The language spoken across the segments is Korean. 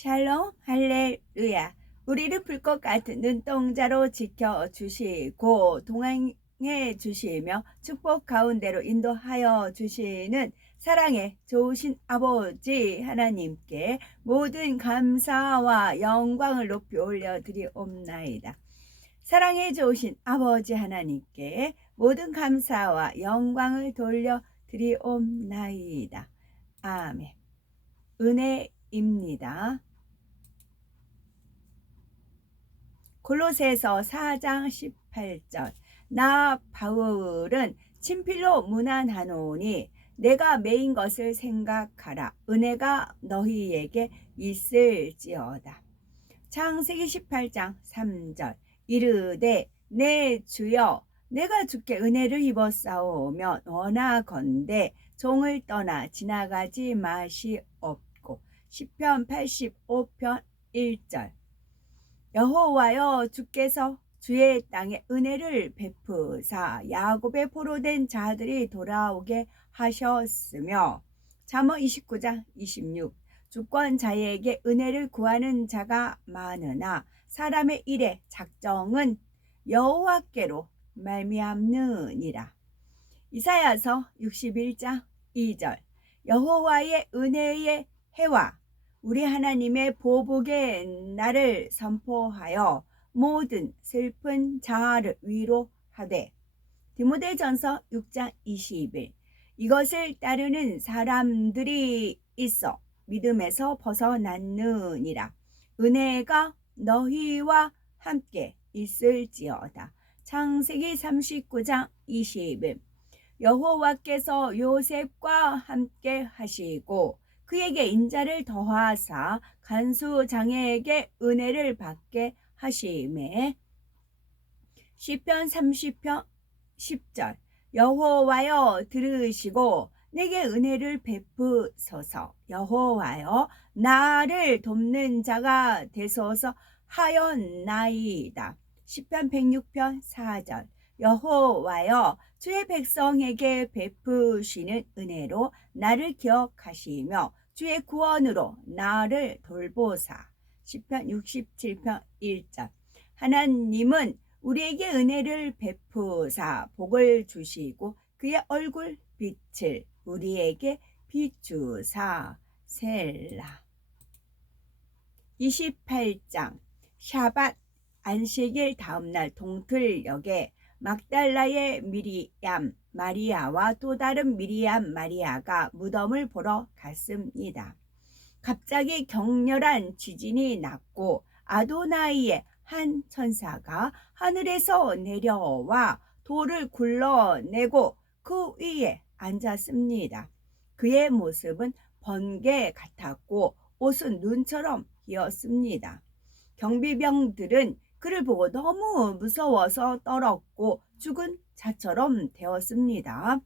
샬롬 할렐루야. 우리를 불 것 같은 눈동자로 지켜주시고 동행해 주시며 축복 가운데로 인도하여 주시는 사랑의 좋으신 아버지 하나님께 모든 감사와 영광을 높이 올려드리옵나이다. 사랑해 좋으신 아버지 하나님께 모든 감사와 영광을 돌려드리옵나이다. 아멘. 은혜입니다. 골로새서 4장 18절. 나 바울은 친필로 문안하노니 내가 매인 것을 생각하라. 은혜가 너희에게 있을지어다. 창세기 18장 3절. 이르되 내 주여 내가 주께 은혜를 입었사오면 원하건대 종을 떠나 지나가지 마시옵고. 시편 85편 1절. 여호와여 주께서 주의 땅에 은혜를 베푸사 야곱의 포로된 자들이 돌아오게 하셨으며. 잠언 29장 26. 주권자에게 은혜를 구하는 자가 많으나 사람의 일의 작정은 여호와께로 말미암느니라. 이사야서 61장 2절. 여호와의 은혜의 해와 우리 하나님의 보복의 날을 선포하여 모든 슬픈 자아를 위로하되. 디모데전서 6장 20일. 이것을 따르는 사람들이 있어 믿음에서 벗어났느니라. 은혜가 너희와 함께 있을지어다. 창세기 39장 20일. 여호와께서 요셉과 함께 하시고 그에게 인자를 더하사 간수장에게 은혜를 받게 하시매. 시편 30편 10절. 여호와여 들으시고 내게 은혜를 베푸소서. 여호와여 나를 돕는 자가 되소서 하였나이다. 시편 106편 4절. 여호와여 주의 백성에게 베푸시는 은혜로 나를 기억하시며 주의 구원으로 나를 돌보사. 시편 67편 1절. 하나님은 우리에게 은혜를 베푸사 복을 주시고 그의 얼굴 빛을 우리에게 비추사. 셀라. 28장. 샤밧 안식일 다음날 동틀역에 막달라의 미리암 마리아와 또 다른 미리암 마리아가 무덤을 보러 갔습니다. 갑자기 격렬한 지진이 났고 아도나이의 한 천사가 하늘에서 내려와 돌을 굴러내고 그 위에 앉았습니다. 그의 모습은 번개 같았고 옷은 눈처럼 희었습니다. 경비병들은 그를 보고 너무 무서워서 떨었고 죽은 자처럼 되었습니다.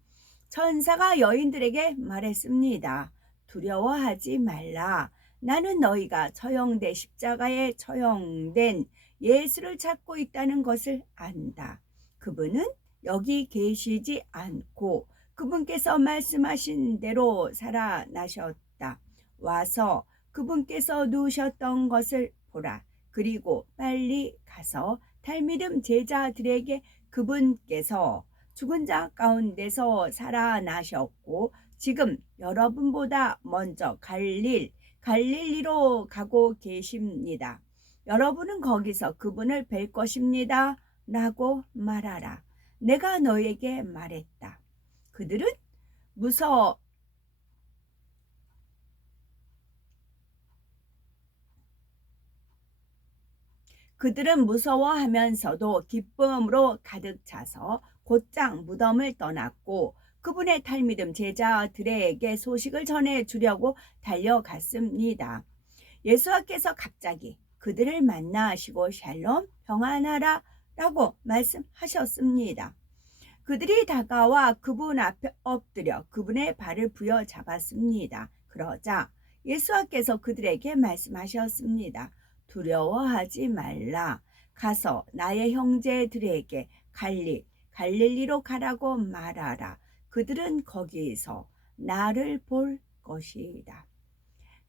천사가 여인들에게 말했습니다. 두려워하지 말라. 나는 너희가 처형돼 십자가에 처형된 예수를 찾고 있다는 것을 안다. 그분은 여기 계시지 않고 그분께서 말씀하신 대로 살아나셨다. 와서 그분께서 누우셨던 것을 보라. 그리고 빨리 가서 달미름 제자들에게 그분께서 죽은 자 가운데서 살아나셨고 지금 여러분보다 먼저 갈릴리로 가고 계십니다. 여러분은 거기서 그분을 뵐 것입니다. 라고 말하라. 내가 너에게 말했다. 그들은 무서워하면서도 기쁨으로 가득 차서 곧장 무덤을 떠났고 그분의 탈미듬 제자들에게 소식을 전해주려고 달려갔습니다. 예수께서 갑자기 그들을 만나시고 샬롬 평안하라 라고 말씀하셨습니다. 그들이 다가와 그분 앞에 엎드려 그분의 발을 부여잡았습니다. 그러자 예수께서 그들에게 말씀하셨습니다. 두려워하지 말라. 가서 나의 형제들에게 갈릴리로 가라고 말하라. 그들은 거기서 나를 볼 것이다.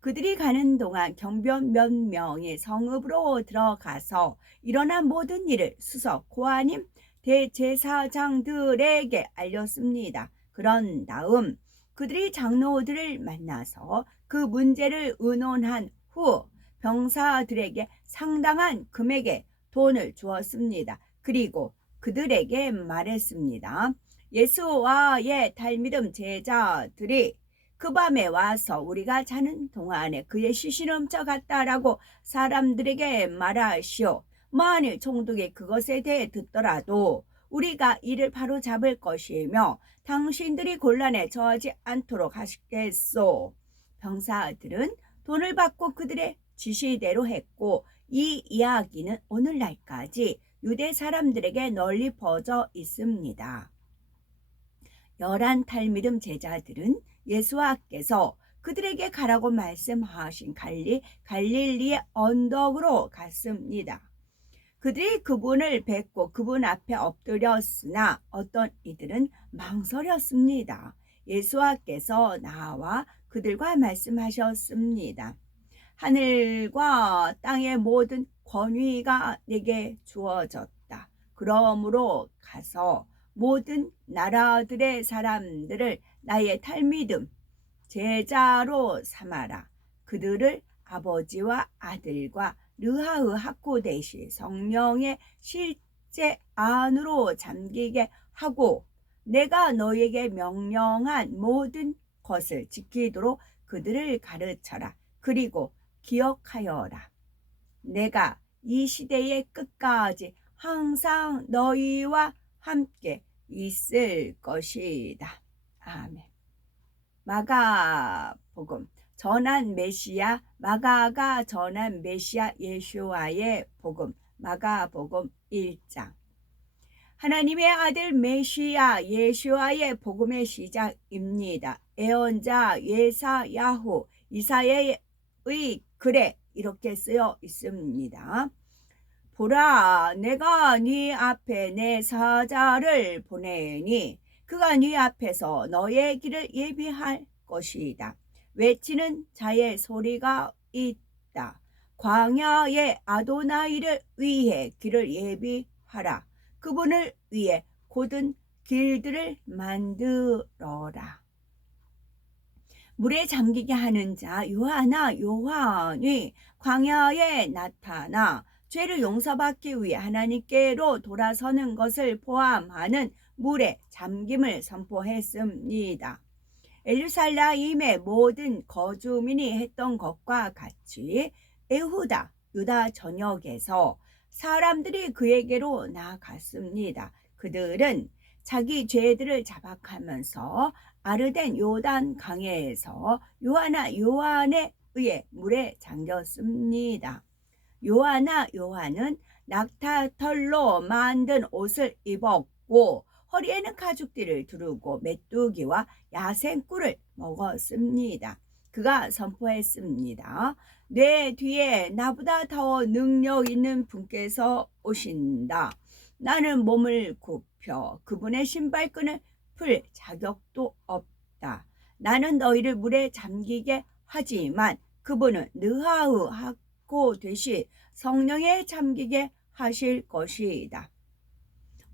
그들이 가는 동안 경비원 몇 명이 성읍으로 들어가서 일어난 모든 일을 수석 고아님 대제사장들에게 알렸습니다. 그런 다음 그들이 장로들을 만나서 그 문제를 의논한 후 병사들에게 상당한 금액의 돈을 주었습니다. 그리고 그들에게 말했습니다. 예수와의 달믿음 제자들이 그 밤에 와서 우리가 자는 동안에 그의 시신이 훔쳐갔다라고 사람들에게 말하시오. 만일 총독이 그것에 대해 듣더라도 우리가 이를 바로 잡을 것이며 당신들이 곤란에 처하지 않도록 하시겠소. 병사들은 돈을 받고 그들의 지시대로 했고 이 이야기는 오늘날까지 유대 사람들에게 널리 퍼져 있습니다. 11 달미듬 제자들은 예수와께서 그들에게 가라고 말씀하신 갈릴리의 언덕으로 갔습니다. 그들이 그분을 뵙고 그분 앞에 엎드렸으나 어떤 이들은 망설였습니다. 예수와께서 나와 그들과 말씀하셨습니다. 하늘과 땅의 모든 권위가 내게 주어졌다. 그러므로 가서 모든 나라들의 사람들을 나의 탈미듬 제자로 삼아라. 그들을 아버지와 아들과 르하의 하코데시 성령의 실제 안으로 잠기게 하고 내가 너에게 명령한 모든 것을 지키도록 그들을 가르쳐라. 그리고 기억하여라. 내가 이 시대의 끝까지 항상 너희와 함께 있을 것이다. 아멘. 마가복음 전한 메시아 마가가 전한 메시아 예수와의 복음 마가복음 1장 하나님의 아들 메시아 예수와의 복음의 시작입니다. 예언자 예사야후 이사야의 글에 이렇게 쓰여 있습니다. 보라 내가 네 앞에 내 사자를 보내니 그가 네 앞에서 너의 길을 예비할 것이다. 외치는 자의 소리가 있다. 광야의 아도나이를 위해 길을 예비하라. 그분을 위해 곧은 길들을 만들어라. 물에 잠기게 하는 자 요한이 광야에 나타나 죄를 용서받기 위해 하나님께로 돌아서는 것을 포함하는 물에 잠김을 선포했습니다. 예루살렘의 모든 거주민이 했던 것과 같이 에후다 유다 전역에서 사람들이 그에게로 나아갔습니다. 그들은 자기 죄들을 자박하면서 아르덴 요단 강에서 요한에 의해 물에 잠겼습니다. 요한은 낙타털로 만든 옷을 입었고 허리에는 가죽띠를 두르고 메뚜기와 야생꿀을 먹었습니다. 그가 선포했습니다. 내 뒤에 나보다 더 능력 있는 분께서 오신다. 나는 몸을 굽혀 그분의 신발끈을 풀 자격도 없다. 나는 너희를 물에 잠기게 하지만 그분은 느하의 하고 되시 성령에 잠기게 하실 것이다.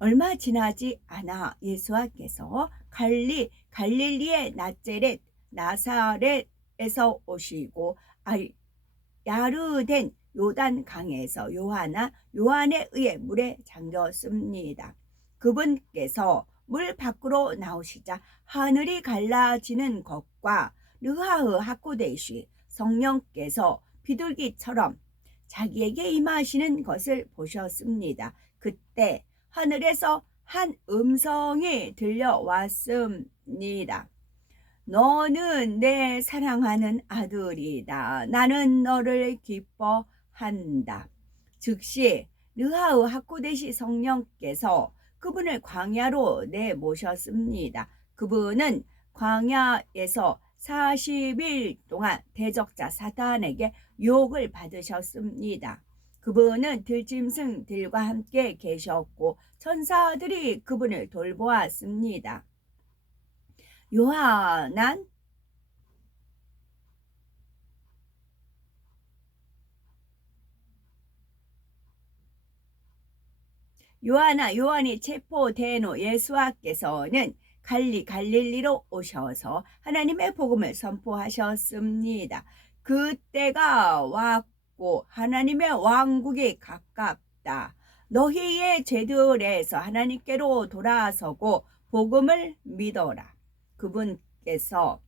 얼마 지나지 않아 예수와께서 갈릴리의 나사렛에서 오시고 야르덴 요단 강에서 요한에 의해 물에 잠겼습니다. 그분께서 물 밖으로 나오시자 하늘이 갈라지는 것과 르하의 하코데시 성령께서 비둘기처럼 자기에게 임하시는 것을 보셨습니다. 그때 하늘에서 한 음성이 들려왔습니다. 너는 내 사랑하는 아들이다. 나는 너를 기뻐한다. 즉시 르하의 하코데시 성령께서 그분을 광야로 내모셨습니다. 그분은 광야에서 40일 동안 대적자 사탄에게 유혹을 받으셨습니다. 그분은 들짐승들과 함께 계셨고 천사들이 그분을 돌보았습니다. 요한은 요한이 체포된 후 예수께서는 갈릴리로 오셔서 하나님의 복음을 선포하셨습니다. 그때가 왔고 하나님의 왕국이 가깝다. 너희의 죄들에서 하나님께로 돌아서고 복음을 믿어라. 그분께서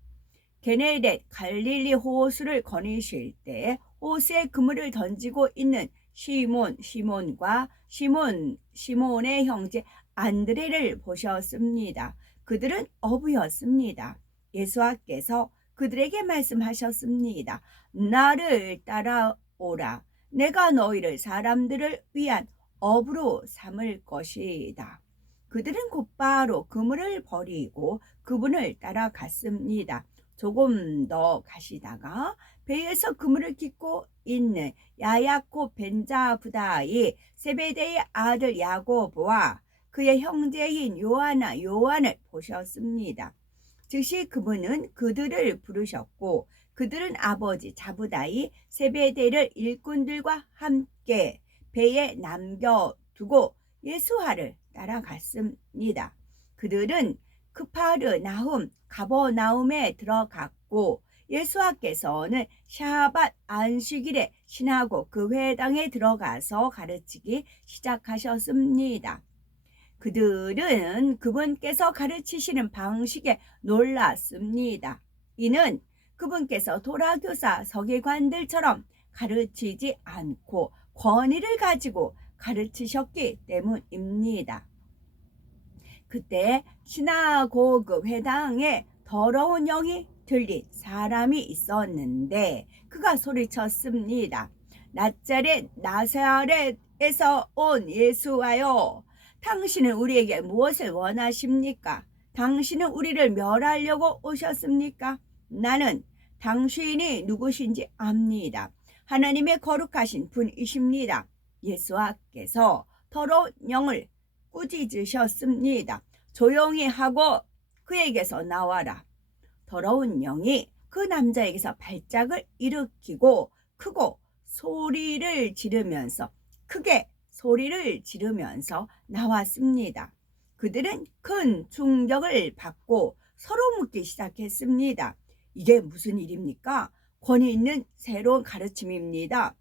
게네렛 갈릴리 호수를 거니실 때 호수에 그물을 던지고 있는 시몬과 시몬의 형제 안드레를 보셨습니다. 그들은 어부였습니다. 예수께서 그들에게 말씀하셨습니다. 나를 따라오라. 내가 너희를 사람들을 위한 어부로 삼을 것이다. 그들은 곧바로 그물을 버리고 그분을 따라갔습니다. 조금 더 가시다가 배에서 그물을 깃고 있는 야야콥 벤자부다의 세베대의 아들 야고보와 그의 형제인 요한을 보셨습니다. 즉시 그분은 그들을 부르셨고 그들은 아버지 자부다의 세베대를 일꾼들과 함께 배에 남겨두고 예수와를 따라갔습니다. 그들은 크파르나훔 가버나움에 들어갔고 예수께서는 샤밧 안식일에 시나고 그 회당에 들어가서 가르치기 시작하셨습니다. 그들은 그분께서 가르치시는 방식에 놀랐습니다. 이는 그분께서 토라교사 서기관들처럼 가르치지 않고 권위를 가지고 가르치셨기 때문입니다. 그때 시나고그 회당에 더러운 영이 들린 사람이 있었는데 그가 소리쳤습니다. 나사렛에서 온 예수와여, 당신은 우리에게 무엇을 원하십니까? 당신은 우리를 멸하려고 오셨습니까? 나는 당신이 누구신지 압니다. 하나님의 거룩하신 분이십니다. 예수께서 더러운 영을 꾸짖으셨습니다. 조용히 하고 그에게서 나와라. 더러운 영이 그 남자에게서 발작을 일으키고 크게 소리를 지르면서 나왔습니다. 그들은 큰 충격을 받고 서로 묻기 시작했습니다. 이게 무슨 일입니까? 권위 있는 새로운 가르침입니다.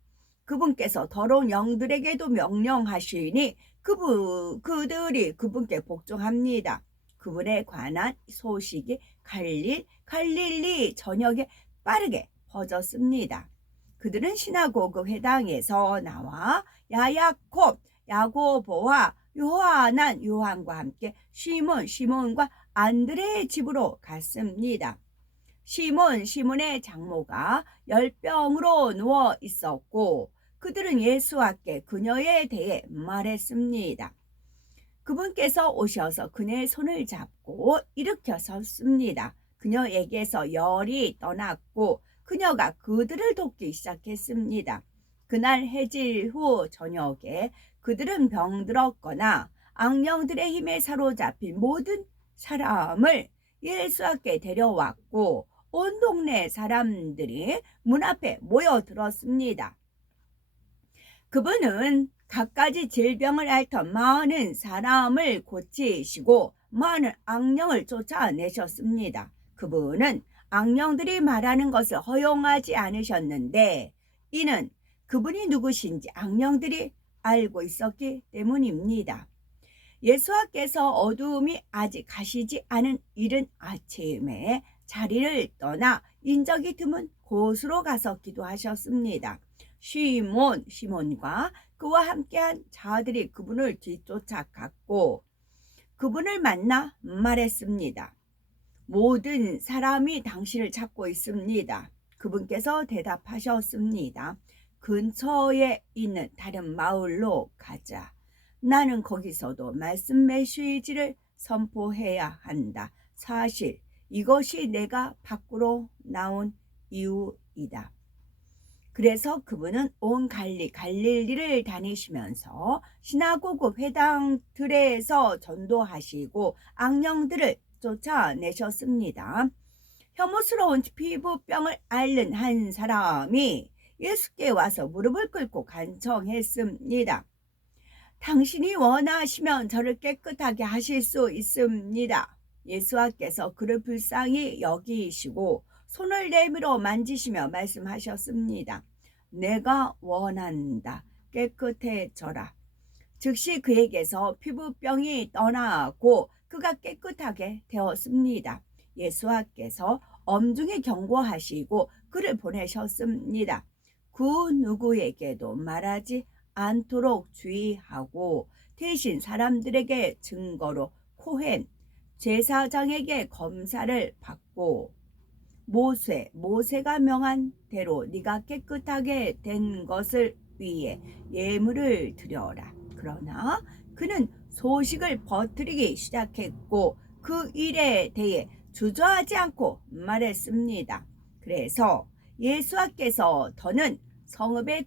그분께서 더러운 영들에게도 명령하시니 그들이 그분께 복종합니다. 그분에 관한 소식이 갈릴리 전역에 빠르게 퍼졌습니다. 그들은 시나고그 회당에서 나와 야야콥, 야고보와 요한과 함께 시몬과 안드레의 집으로 갔습니다. 시몬의 장모가 열병으로 누워 있었고 그들은 예수께 그녀에 대해 말했습니다. 그분께서 오셔서 그녀의 손을 잡고 일으켜 섰습니다. 그녀에게서 열이 떠났고 그녀가 그들을 돕기 시작했습니다. 그날 해질 후 저녁에 그들은 병들었거나 악령들의 힘에 사로잡힌 모든 사람을 예수께 데려왔고 온 동네 사람들이 문 앞에 모여들었습니다. 그분은 갖가지 질병을 앓던 많은 사람을 고치시고 많은 악령을 쫓아내셨습니다. 그분은 악령들이 말하는 것을 허용하지 않으셨는데 이는 그분이 누구신지 악령들이 알고 있었기 때문입니다. 예수께서 어두움이 아직 가시지 않은 이른 아침에 자리를 떠나 인적이 드문 곳으로 가서 기도하셨습니다. 시몬과 그와 함께한 자들이 그분을 뒤쫓아갔고 그분을 만나 말했습니다. 모든 사람이 당신을 찾고 있습니다. 그분께서 대답하셨습니다. 근처에 있는 다른 마을로 가자. 나는 거기서도 말씀 메시지를 선포해야 한다. 사실 이것이 내가 밖으로 나온 이유이다. 그래서 그분은 온 갈릴리를 다니시면서 시나고그 회당들에서 전도하시고 악령들을 쫓아내셨습니다. 혐오스러운 피부병을 앓는 한 사람이 예수께 와서 무릎을 꿇고 간청했습니다. 당신이 원하시면 저를 깨끗하게 하실 수 있습니다. 예수께서 그를 불쌍히 여기시고 손을 내밀어 만지시며 말씀하셨습니다. 내가 원한다. 깨끗해져라. 즉시 그에게서 피부병이 떠나고 그가 깨끗하게 되었습니다. 예수께서 엄중히 경고하시고 그를 보내셨습니다. 그 누구에게도 말하지 않도록 주의하고 대신 사람들에게 증거로 코헨 제사장에게 검사를 받고 모세가 명한 대로 네가 깨끗하게 된 것을 위해 예물을 드려라. 그러나 그는 소식을 퍼뜨리기 시작했고 그 일에 대해 주저하지 않고 말했습니다. 그래서 예수께서 더는 성읍에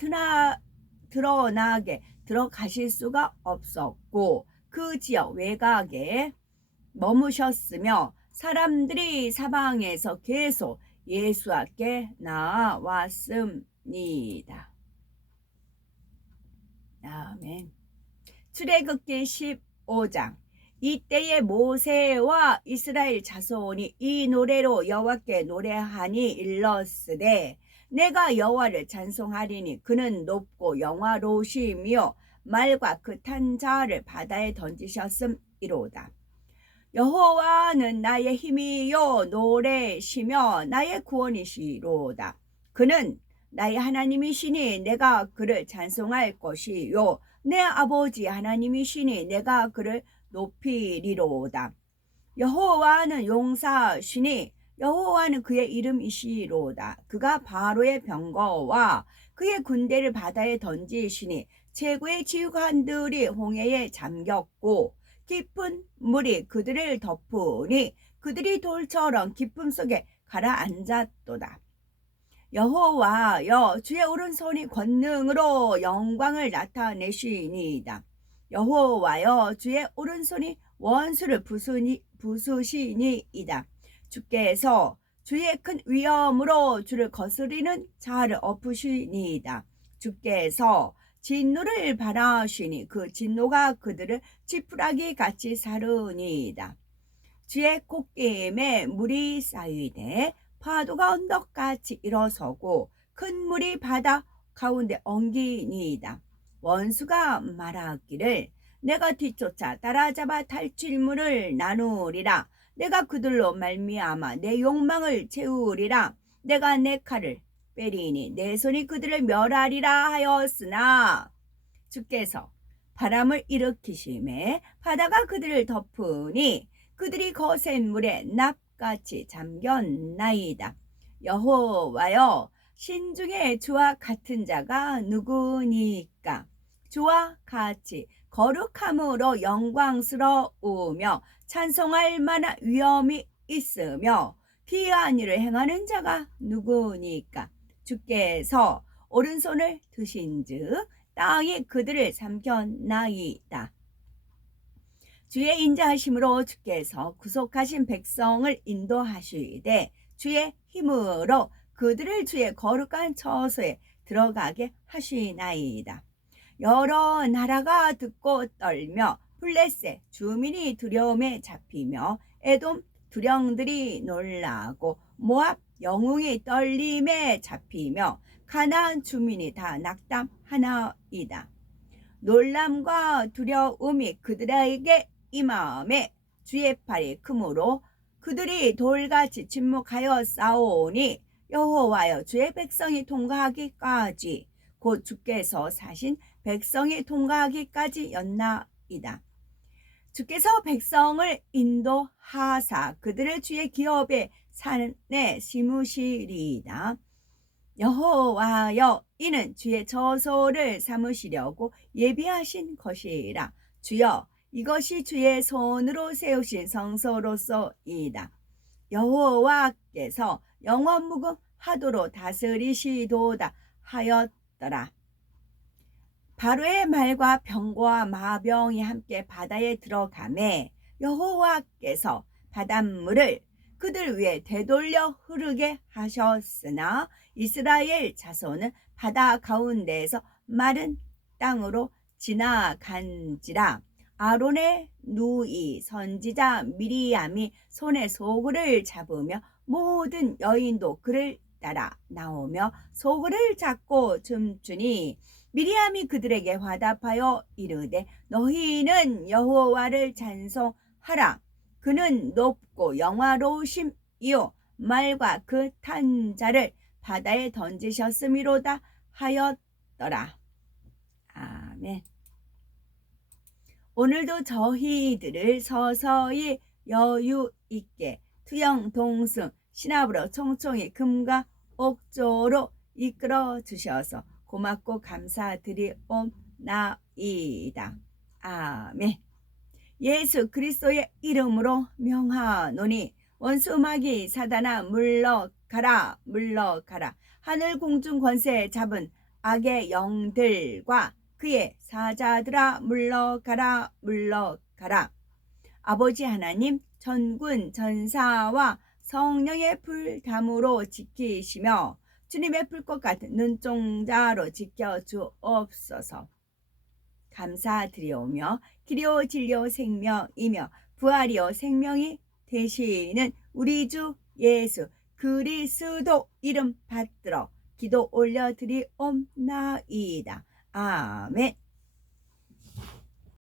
드러나게 들어가실 수가 없었고 그 지역 외곽에 머무셨으며 사람들이 사방에서 계속 예수께 나왔습니다. 아멘. 출애굽기 15장. 이때에 모세와 이스라엘 자손이 이 노래로 여호와께 노래하니 일렀으되 내가 여호와를 찬송하리니 그는 높고 영화로우시며 말과 그 탄 자를 바다에 던지셨음이로다. 여호와는 나의 힘이요 노래시며 나의 구원이시로다. 그는 나의 하나님이시니 내가 그를 찬송할 것이요 내 아버지 하나님이시니 내가 그를 높이리로다. 여호와는 용사시니 여호와는 그의 이름이시로다. 그가 바로의 병거와 그의 군대를 바다에 던지시니 최고의 지휘관들이 홍해에 잠겼고 깊은 물이 그들을 덮으니 그들이 돌처럼 깊음 속에 가라앉았도다. 여호와여 주의 오른손이 권능으로 영광을 나타내시니이다. 여호와여 주의 오른손이 원수를 부수시니이다. 주께서 주의 큰 위엄으로 주를 거스리는 자를 엎으시니이다. 주께서 진노를 바라시니 그 진노가 그들을 지푸라기 같이 사르니이다. 주의 콧김에 물이 쌓이되 파도가 언덕같이 일어서고 큰 물이 바다 가운데 엉기니이다. 원수가 말하기를 내가 뒤쫓아 따라잡아 탈취물을 나누리라. 내가 그들로 말미암아 내 욕망을 채우리라. 내가 내 칼을 빼리니 내 손이 그들을 멸하리라 하였으나 주께서 바람을 일으키심에 바다가 그들을 덮으니 그들이 거센 물에 납같이 잠겼나이다. 여호와여 신중에 주와 같은 자가 누구니까? 주와 같이 거룩함으로 영광스러우며 찬송할 만한 위엄이 있으며 기이한 일을 행하는 자가 누구니까? 주께서 오른손을 드신즉 땅이 그들을 삼켰나이다. 주의 인자하심으로 주께서 구속하신 백성을 인도하시되 주의 힘으로 그들을 주의 거룩한 처소에 들어가게 하시나이다. 여러 나라가 듣고 떨며 블레셋 주민이 두려움에 잡히며 에돔 두령들이 놀라고 모압 영웅이 떨림에 잡히며 가나안 주민이 다 낙담하나이다. 놀람과 두려움이 그들에게 임함에 주의 팔이 크므로 그들이 돌같이 침묵하여 싸우니 여호와여 주의 백성이 통과하기까지 곧 주께서 사신 백성이 통과하기까지 였나이다. 주께서 백성을 인도하사 그들을 주의 기업의 산에 심으시리이다. 여호와여 이는 주의 저소를 삼으시려고 예비하신 것이라. 주여 이것이 주의 손으로 세우신 성소로서이다. 여호와께서 영원무궁하도록 다스리시도다 하였더라. 바로의 말과 병과 마병이 함께 바다에 들어가매 여호와께서 바닷물을 그들 위에 되돌려 흐르게 하셨으나 이스라엘 자손은 바다 가운데에서 마른 땅으로 지나간지라. 아론의 누이 선지자 미리암이 손에 소굴을 잡으며 모든 여인도 그를 따라 나오며 소굴을 잡고 춤추니 미리암이 그들에게 화답하여 이르되 너희는 여호와를 찬송하라. 그는 높고 영화로우심이요 말과 그 탄 자를 바다에 던지셨음이로다 하였더라. 아멘. 오늘도 저희들을 서서히 여유 있게 투영 동승 신압으로 총총히 금과 옥조로 이끌어 주셔서 고맙고 감사드리옵나이다. 아멘. 예수 그리스도의 이름으로 명하노니 원수마귀 사단아 물러가라 물러가라. 하늘 공중 권세 잡은 악의 영들과 그의 사자들아 물러가라 물러가라. 아버지 하나님 전군 전사와 성령의 불담으로 지키시며 주님의 불꽃 같은 눈동자로 지켜주옵소서. 감사드리오며 길이요 진리요 생명이며 부활이요 생명이 되시는 우리 주 예수 그리스도 이름 받들어 기도 올려드리옵나이다. 아멘.